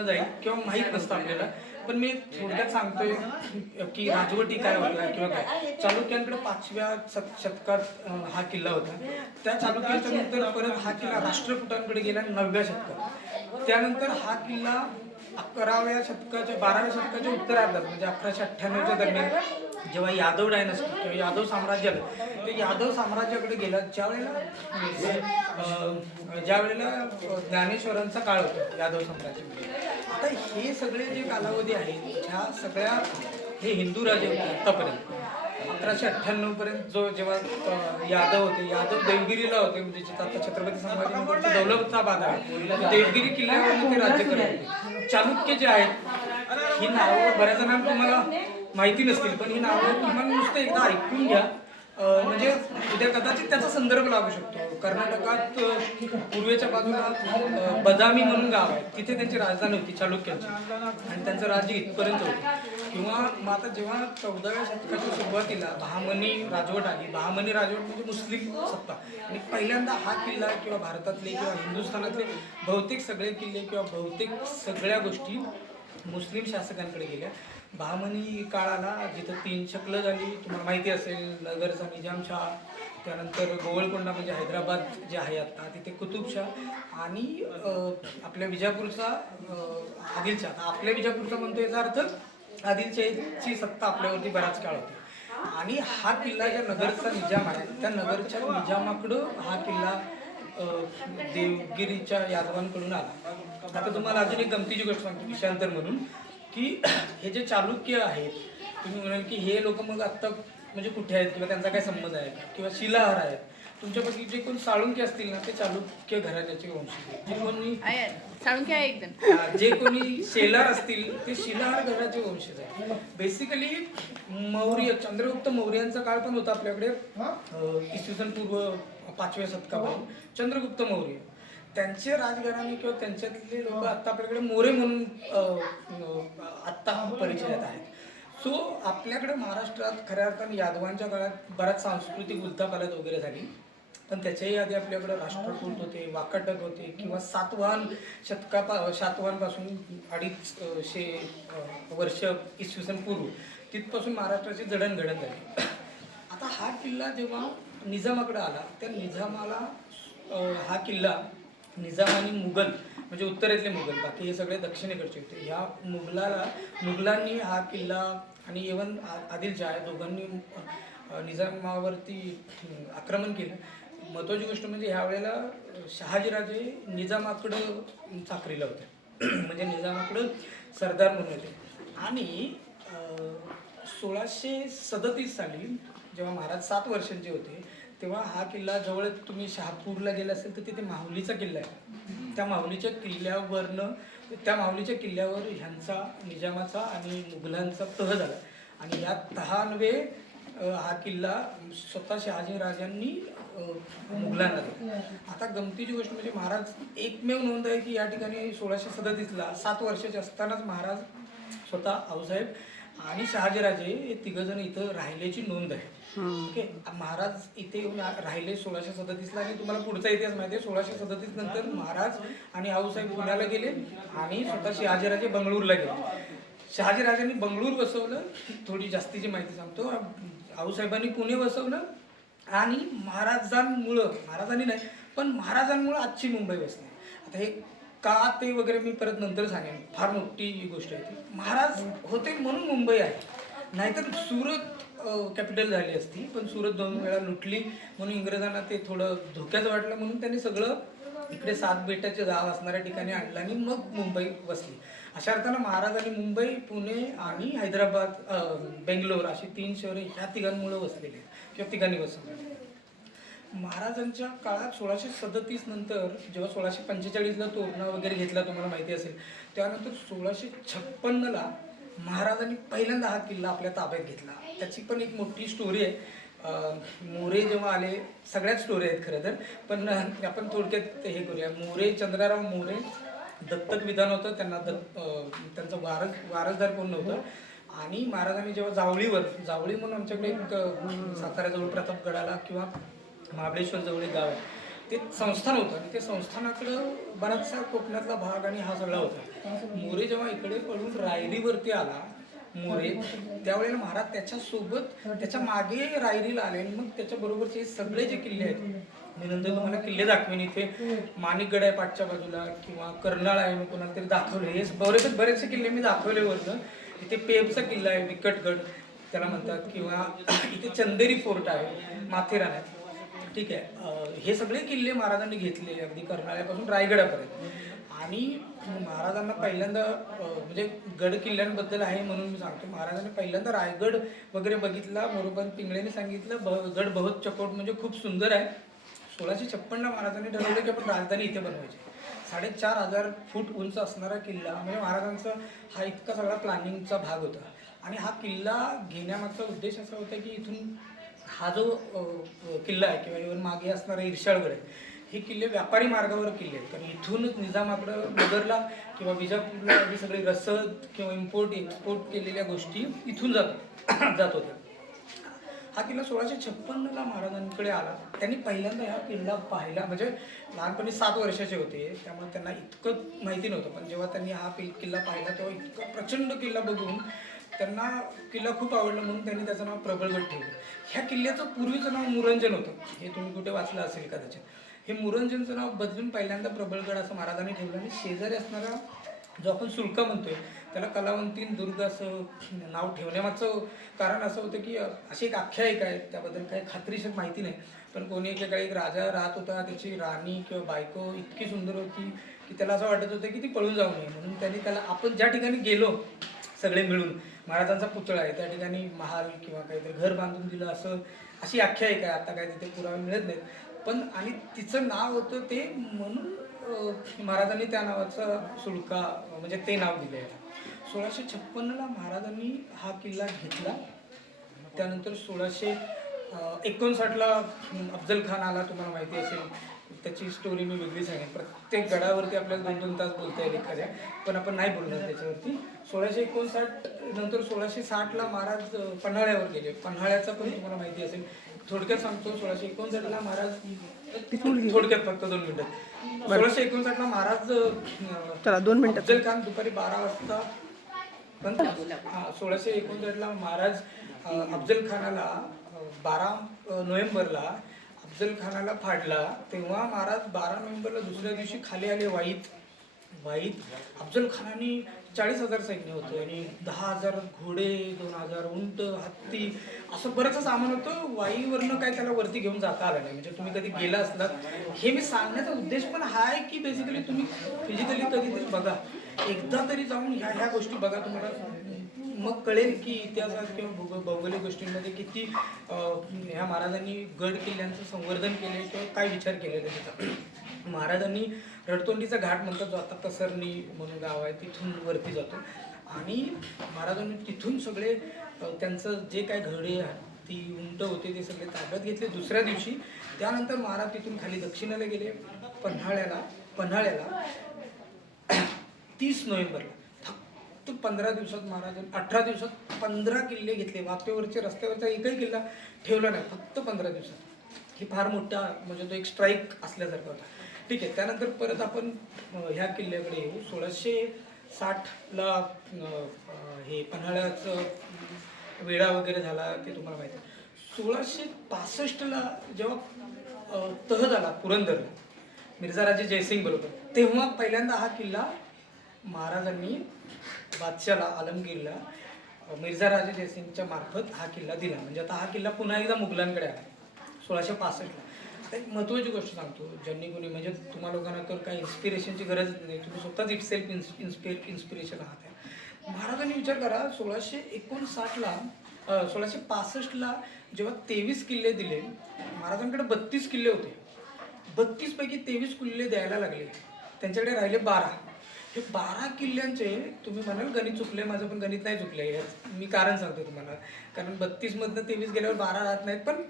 विसरलं जाईल किंवा माहीत नसतं आपल्याला, पण मी थोडक्यात सांगतोय की राजवटी काय होत्या किंवा काय. चालुक्यांकडे 5व्या शतकात हा किल्ला होता. त्या चालुक्याच्या नंतर परत हा किल्ला राष्ट्रकूटांकडे गेला 9व्या शतकात. त्यानंतर हा किल्ला 12व्या शतकाच्या उत्तरार्धात म्हणजे 1198च्या दरम्यान जेव्हा यादव डायनॅस्टी किंवा यादव साम्राज्य आलं, ते यादव साम्राज्याकडे गेलं. ज्यावेळेला ज्ञानेश्वरांचा काळ होता यादव साम्राज्यामध्ये. आता हे सगळे जे कालावधी आहेत, ह्या सगळ्या हे हिंदू राजे होते आतापर्यंत. 1198 पर्यंत जेव्हा यादव होते, यादव देवगिरीला होते, म्हणजे जिथं आता छत्रपती संभाजीनगरचा दौलताबाद आहे, देवगिरी किल्ल्यावर ते राज्य करत होते. चालुक्य जे आहेत, ही नावं बऱ्याच जणांना तुम्हाला माहिती नसतील, पण ही नावं किमान नुसतं एकदा ऐकून घ्या, म्हणजे उद्या कदाचित त्याचा संदर्भ लागू शकतो. कर्नाटकात पूर्वेच्या बाजूला बदामी म्हणून गाव आहे, तिथे त्यांची राजधानी होती चालुक्यांची आणि त्यांचं राज्य इथपर्यंत होतं. किंवा मग आता जेव्हा 14व्या शतकाच्या सुरुवातीला बहामनी राजवट आली, बहामनी राजवट म्हणजे मुस्लिम सत्ता, आणि पहिल्यांदा हा किल्ला किंवा भारतातले किंवा हिंदुस्थानातले बहुतेक सगळे किल्ले किंवा बहुतेक सगळ्या गोष्टी मुस्लिम शासकांकडे गेल्या. बहामनी काळाला जिथं 3 शकलं झाली, तुम्हाला माहिती असेल, नगरचा निजामशाह, त्यानंतर गोवळकोंडा म्हणजे हैदराबाद जे आहे आता तिथे कुतुबशाह, आणि आपल्या विजापूरचा आदिलशाह. आता आपल्या विजापूरचा म्हणतो याचा अर्थ आदिलशाहीची सत्ता आपल्यावरती बराच काळ होती. आणि हा किल्ला ज्या नगरचा निजाम आहे, त्या नगरच्या निजामाकडं हा किल्ला देवगिरीच्या यादवांकडून आला. आता तुम्हाला अजून एक गमतीची गोष्ट सांगतो विषयांतर म्हणून, की हे जे चालुक्य आहेत, तुम्ही म्हणाल की हे लोक मग आत्ता म्हणजे कुठे आहेत किंवा त्यांचा काय संबंध आहे किंवा शिलाहार आहेत. तुमच्यापैकी जे कोण साळुंके असतील ना, ते चालुक्य घराण्याचे वंशी. जे कोणी साळुंके आहे एकदम, जे कोणी शेलार असतील ते शिलाहार घराचे वंशज आहेत. बेसिकली मौर्य, चंद्रगुप्त मौर्यांचा काळ पण होता आपल्याकडे, इसवी सन पूर्व 5व्या शतकापर्यंत चंद्रगुप्त मौर्य. त्यांचे राजघराणे किंवा त्यांच्यातले लोक आत्ता आपल्याकडे मोरे म्हणून आत्ता परिचयात आहेत. सो आपल्याकडे महाराष्ट्रात खऱ्या अर्थाने यादवांच्या काळात बराच सांस्कृतिक उलथापालथ वगैरे झाली, पण त्याच्याही आधी आपल्याकडे राष्ट्रकूट होते, वाकाटक होते, किंवा सातवाहनपासून 250 वर्ष इसवी सन पूर्व तिथपासून महाराष्ट्राची जडणघडण झाली. आता हा किल्ला जेव्हा निजामाकडे आला, त्या निजामाला हा किल्ला निजाम आणि मुघल म्हणजे उत्तरेतले मुघल, बाकी हे सगळे दक्षिणेकडचे होते, ह्या मुघलांनी हा किल्ला आणि इव्हन आदिलशाह दोघांनी निजामावरती आक्रमण केलं. महत्त्वाची गोष्ट म्हणजे ह्या वेळेला शहाजीराजे निजामाकडं चाकरीला होते म्हणजे निजामाकडं सरदार म्हणून होते. आणि 1637 साली जेव्हा महाराज 7 वर्षांचे होते, तेव्हा हा किल्ला जवळ, तुम्ही शहापूरला गेला असेल तर तिथे माहुलीचा किल्ला आहे. त्या माहुलीच्या किल्ल्यावर ह्यांचा, निजामाचा आणि मुघलांचा तह झाला, आणि या तहान्वे हा किल्ला स्वतः शहाजीराजांनी मुघलांना दिला. आता गमतीची गोष्ट म्हणजे महाराज एकमेव नोंद आहे की या ठिकाणी 1637ला 7 वर्षाचे असतानाच महाराज स्वतः आऊसाहेब आणि शहाजीराजे हे 3 जण इथं राहिल्याची नोंद आहे. ओके, महाराज इथे येऊन राहिले 1637ला, आणि तुम्हाला पुढचा इतिहास माहिती आहे. 1637 नंतर महाराज आणि आऊसाहेब पुण्याला गेले आणि स्वतः शहाजीराजे बंगळूरला गेले. शहाजीराजांनी बंगळूर बसवलं, थोडी जास्तीची माहिती सांगतो. आऊसाहेबांनी पुणे बसवलं, आणि महाराजांनी नाही पण महाराजांमुळे आजची मुंबई बसली. आता हे का ते वगैरे मी परत नंतर सांगेन, फार मोठी गोष्ट आहे ती. महाराज होते म्हणून मुंबई आहे, नाहीतर सुरत कॅपिटल झाली असती, पण सुरत 2 वेळा लुटली म्हणून इंग्रजांना ते थोडं धोक्याचं वाटलं, म्हणून त्यांनी सगळं इकडे 7 बेटाचे गाव असणाऱ्या ठिकाणी आणलं आणि मग मुंबई बसली. अशा अर्थानं महाराजांनी मुंबई, पुणे आणि हैदराबाद, बेंगलोर अशी 3 शहरे ह्या तिघांमुळे बसलेली आहेत किंवा तिघांनी बसवली. महाराजांच्या काळात 1637 नंतर जेव्हा 1645ला तोरणा वगैरे घेतला, तुम्हाला माहिती असेल, त्यानंतर 1656ला महाराजांनी पहिल्यांदा हा किल्ला आपल्या ताब्यात घेतला. त्याची पण एक मोठी स्टोरी आहे. मोरे जेव्हा आले, सगळ्याच स्टोरी आहेत खरं तर, पण आपण थोडक्यात हे करूया. चंद्रराव मोरे दत्तक विधान होतं, त्यांचं वारसदार कोण नव्हतं. आणि महाराजांनी जेव्हा जावळी म्हणून आमच्याकडे एक साताऱ्याजवळ प्रतापगडाला किंवा महाबळेश्वर जवळ एक गाव आहे, ते संस्थान होतं आणि ते संस्थानाकडं बराचसा कोकणातला भाग आणि हा सगळा होता. मोरे जेव्हा इकडे पळून रायरीवरती आला मोरे, त्यावेळेला महाराज त्याच्यासोबत त्याच्या मागे रायरीला आले आणि मग त्याच्या बरोबरचे सगळे जे किल्ले आहेत, मी नंतर तुम्हाला किल्ले दाखवेन. इथे माणिकगड आहे पाठच्या बाजूला किंवा कर्नाळ आहे, मी कोणाला तरी दाखवले. हे बरेचसे किल्ले मी दाखवले वरनं. इथे पेबचा किल्ला आहे, विकटगड त्याला म्हणतात, किंवा इथे चंदेरी फोर्ट आहे, माथेरान आहे. ठीक आहे. हे सगळे किल्ले महाराजांनी घेतले अगदी कर्नाळ्यापासून रायगडापर्यंत. आणि महाराजांना पहिल्यांदा म्हणजे गड किल्ल्यांबद्दल आहे म्हणून मी सांगतो, महाराजांनी पहिल्यांदा रायगड वगैरे बघितला. बरोबर पिंगळेने सांगितलं गड बहुत चकोट म्हणजे खूप सुंदर आहे. 1656ला महाराजांनी ठरवलं की आपण राजधानी इथे बनवायची. 4500 फूट उंच असणारा किल्ला म्हणजे महाराजांचा हा इतका सगळा प्लॅनिंगचा भाग होता. आणि हा किल्ला घेण्यामागचा उद्देश असा होता की इथून हा जो किल्ला आहे किंवा इव्हन मागे असणारा इर्शाळगड आहे, हे किल्ले व्यापारी मार्गावर किल्ले आहेत. कारण इथूनच निजामाकडं नगरला किंवा बिजापूरला हे सगळे रसद किंवा इम्पोर्ट एक्सपोर्ट केलेल्या गोष्टी इथून जात होत्या. हा किल्ला 1656ला महाराजांकडे आला. त्यांनी पहिल्यांदा हा किल्ला पाहिला, म्हणजे लहानपणी 7 वर्षाचे होते त्यामुळे त्यांना इतकं माहिती नव्हतं. पण जेव्हा त्यांनी हा किल्ला पाहिला तेव्हा इतकं प्रचंड किल्ला बघून त्यांना किल्ला खूप आवडला, म्हणून त्यांनी त्याचं नाव प्रबळगड ठेवलं. ह्या किल्ल्याचं पूर्वीचं नाव मुरंजन होतं, हे तुम्ही कुठे वाचलं असेल कदाचित. हे मुरंजनचं नाव बदलून पहिल्यांदा प्रबळगड असं महाराजांनी ठेवलं. आणि शेजारी असणारा जो आपण सुळका म्हणतोय त्याला कलावंतीन दुर्ग असं नाव ठेवण्यामागचं कारण असं होतं की अशी एक आख्यायिका आहे, त्याबद्दल काही खात्रीशीर माहिती नाही. पण कोणी एके काळी एक राजा राहत होता, त्याची राणी किंवा बायको इतकी सुंदर होती की त्याला असं वाटत होतं की ती पळून जाऊ नये, म्हणून त्यांनी त्याला, आपण ज्या ठिकाणी गेलो सगळे मिळून, महाराजांचा पुतळा आहे त्या ठिकाणी महाल किंवा काहीतरी घर बांधून दिलं असं, अशी आख्यायिका आहे. आता काय तिथे पुरावे मिळत नाहीत. पण आणि तिचं नाव होतं ते, म्हणून महाराजांनी त्या नावाचा सुळका म्हणजे ते नाव दिलं आहे. 1656ला महाराजांनी हा किल्ला घेतला. त्यानंतर 1659ला अफजल खान आला, तुम्हाला माहिती असेल. त्याची स्टोरी मी वेगळी सांगेन. प्रत्येक गडावरती आपल्याला 2-2 तास बोलता येईल एखाद्या, पण आपण नाही बोलणार त्याच्यावरती. 1659 नंतर 1660ला महाराज पन्हाळ्यावर गेले. पन्हाळ्याचा पण तुम्हाला माहिती असेल. थोडक्यात सांगतो, 1659ला महाराज, थोडक्यात फक्त 2 मिनिटं. 1659ला महाराज चला 2 मिनिटं. अफजल खान दुपारी 12 वाजता, पण 1659ला महाराज अफजल खानाला 12 नोव्हेंबरला अफजल खानाला फाडला. तेव्हा महाराज 12 नोव्हेंबरला दुसऱ्या दिवशी खाली आले वाईत. अफजल खानाने 40,000 सैन्य होतं आणि 10,000 घोडे, 2,000 उंट, हत्ती, असं बरंच सामान होतं. वाईवरनं काय त्याला वरती घेऊन जाता आलं नाही. म्हणजे तुम्ही कधी गेला असलात, हे मी सांगण्याचा उद्देश पण हा आहे की बेसिकली तुम्ही फिजिकली कधीतरी बघा, एकदा तरी जाऊन ह्या गोष्टी बघा, तुम्हाला मग कळेल की इतिहासात किंवा भौगोलिक गोष्टींमध्ये किती ह्या महाराजांनी गड किल्ल्यांचं संवर्धन केले किंवा काय विचार केलेला त्याचा. महाराजांनी रडतोंडीचा घाट म्हणतात, जो आता कसरणी म्हणून गाव आहे, तिथून वरती जातो. आणि महाराजांनी तिथून सगळे त्यांचं जे काय घोडे, ती उंट होते ते सगळे ताब्यात घेतले दुसऱ्या दिवशी. त्यानंतर महाराज तिथून खाली दक्षिणेला गेले, पन्हाळ्याला 30 नोव्हेंबरला. फक्त 15 दिवसात महाराजांनी, 18 दिवसात 15 किल्ले घेतले. वाटेवरचे रस्त्यावरचा एकही किल्ला ठेवला नाही, फक्त 15 दिवसात. ही फार मोठा, म्हणजे तो एक स्ट्राईक असल्यासारखा होता. ठीक आहे. त्यानंतर परत आपण ह्या किल्ल्याकडे येऊ. 1660ला हे पन्हाळ्याचं वेढा वगैरे झाला, ते तुम्हाला माहिती आहे. 1665ला जेव्हा तह झाला पुरंदरला मिर्झाराजे जयसिंग बरोबर, तेव्हा पहिल्यांदा हा किल्ला महाराजांनी बादशाला, आलमगीरला, मिर्झाराजे जयसिंगच्या मार्फत हा किल्ला दिला. म्हणजे आता हा किल्ला पुन्हा एकदा मुघलांकडे आला 1665ला. आता एक महत्त्वाची गोष्ट सांगतो, ज्यांनी कोणी, म्हणजे तुम्हा लोकांना तर काही इन्स्पिरेशनची गरज नाही, तुम्ही स्वतःच इटसेल्फ इन्स्पिरेशन आहात. महाराजांनी विचार करा, 1659ला 1665ला जेव्हा 23 किल्ले दिले, महाराजांकडे 32 किल्ले होते. 32 पैकी 23 किल्ले द्यायला लागले, त्यांच्याकडे राहिले 12. हे 12 किल्ल्यांचे, तुम्ही म्हणाल गणित चुकले, माझं पण गणित नाही चुकले. मी कारण सांगतो तुम्हाला, कारण 32मधनं 23 गेल्यावर 12 राहत नाहीत, पण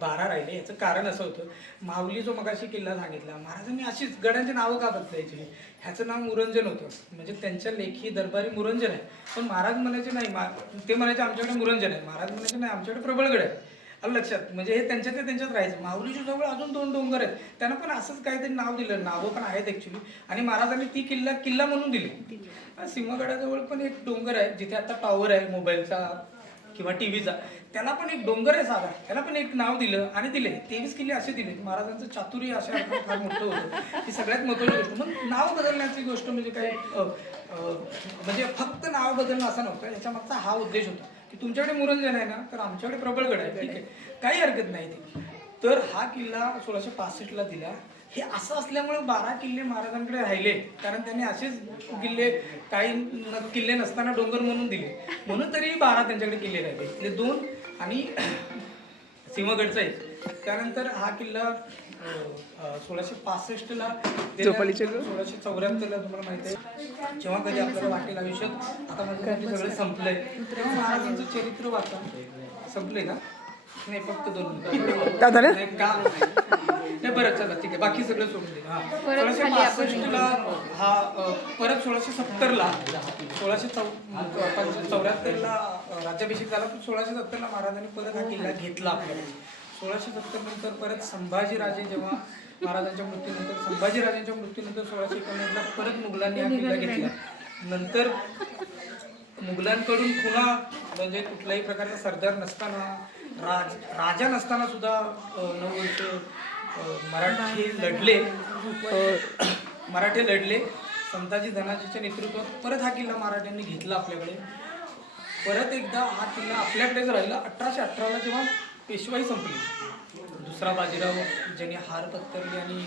12 राहिले. याचं कारण असं होतं, माऊली जो मगाशी किल्ला सांगितला, महाराजांनी अशीच गडांची नावं का बदलायची. ह्याचं नाव मुरंजन होतं, म्हणजे त्यांच्या लेखी दरबारी मुरंजन आहे. पण महाराज म्हणायचे नाही, ते म्हणायचे आमच्याकडे मुरंजन आहे. महाराज म्हणायचे नाही, आमच्याकडे प्रबळगड आहे. आलं लक्षात. म्हणजे हे त्यांच्यात राहायचं. माहुलीच्या जवळ अजून 2 डोंगर आहेत, त्यांना पण असंच काहीतरी नाव दिलं, नावं पण आहेत ॲक्च्युली. आणि महाराजांनी ती किल्ला म्हणून दिली. सिंहगडाजवळ पण एक डोंगर आहे जिथे आता टॉवर आहे मोबाईलचा किंवा टीव्हीचा, त्याला पण एक डोंगर आहे साधा, त्याला पण एक नाव दिलं आणि दिले. 23 किल्ले असे दिले. महाराजांचं चातुर्य अशा अर्थाने फार मोठं होतं. ही सगळ्यात महत्त्वाची गोष्ट. मग नाव बदलण्याची गोष्ट म्हणजे काय, म्हणजे फक्त नाव बदलणं असं नव्हतं. याच्या मागचा हा उद्देश होता की तुमच्याकडे मुरंजन आहे ना, तर आमच्याकडे प्रबळगड आहे, ठीक आहे, काही हरकत नाही ती. तर हा किल्ला 1665ला दिला. हे असं असल्यामुळे 12 किल्ले महाराजांकडे राहिले, कारण त्यांनी असेच किल्ले काही किल्ले नसताना डोंगर म्हणून दिले, म्हणून तरी 12 त्यांच्याकडे किल्ले राहिले. इथले 2 आणि सिंहगडचा एक. त्यानंतर हा किल्ला 1665ला 1674ला तुम्हाला माहिती आहे, जेव्हा कधी आपल्याला वाटेल आयुष्यात आता माझ्यासाठी सगळं संपलंय, तेव्हा महाराजांचं चरित्र वाचा. संपलंय का? नाही, फक्त 2 मिनिटं. काय झालं? नाही का? नाही, बरं चला ठीक आहे, बाकी सगळं सोडून दे. हा 1665ला हा परत 1670ला 1674ला राज्याभिषेक झाला. पण 1670ला महाराजांनी परत हा किल्ला घेतला आपल्याकडे. 1670 नंतर परत संभाजीराजांच्या मृत्यूनंतर 1691ला परत मुघलांनी हा किल्ला घेतला. नंतर मुघलांकडून पुन्हा म्हणजे कुठल्याही प्रकारचा सरदार नसताना, राजा नसताना सुद्धा 9 वर्ष मराठे लढले. संताजी धनाजीच्या नेतृत्वात परत हा किल्ला मराठ्यांनी घेतला आपल्याकडे. परत एकदा हा किल्ला आपल्याकडेच राहिला. 1818ला जेव्हा पेशवाई संपली, दुसरा बाजीराव ज्यांनी हार पत्करली आणि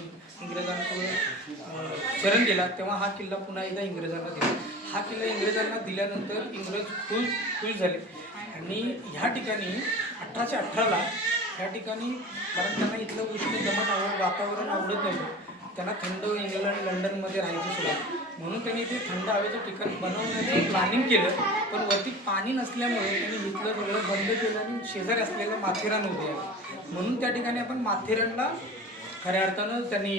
इंग्रजांकडून शरण गेला, तेव्हा हा किल्ला पुन्हा एकदा इंग्रजांना दिला. हा किल्ला इंग्रजांना दिल्यानंतर इंग्रज खुश झाले आणि ह्या ठिकाणी 1818ला ह्या ठिकाणी, कारण त्यांना इथलं उष्ण दमट वातावरण आवडत नव्हतं, त्यांना थंड इंग्लंड लंडनमध्ये राहायचं सुद्धा, म्हणून त्यांनी इथे थंड हवेचं ठिकाण बनवण्याचं प्लॅनिंग केलं. पण वरती पाणी नसल्यामुळे त्यांनी इथलं सगळं बंद केलं आणि शेजारी असलेलं माथेरान उभे आहे. म्हणून त्या ठिकाणी आपण माथेरानला खऱ्या अर्थानं त्यांनी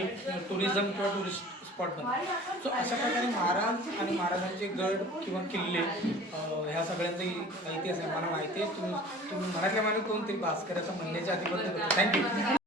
टुरिझम किंवा टुरिस्ट स्पॉट बनवला. सो अशा प्रकारे महाराज आणि महाराजांचे गड किंवा किल्ले ह्या सगळ्यांचा इतिहास आहे मला माहिती आहे. तुम्ही मनातल्या मनात कोणतरी भास्कराचा म्हणण्याच्या आधीबद्दल थँक्यू.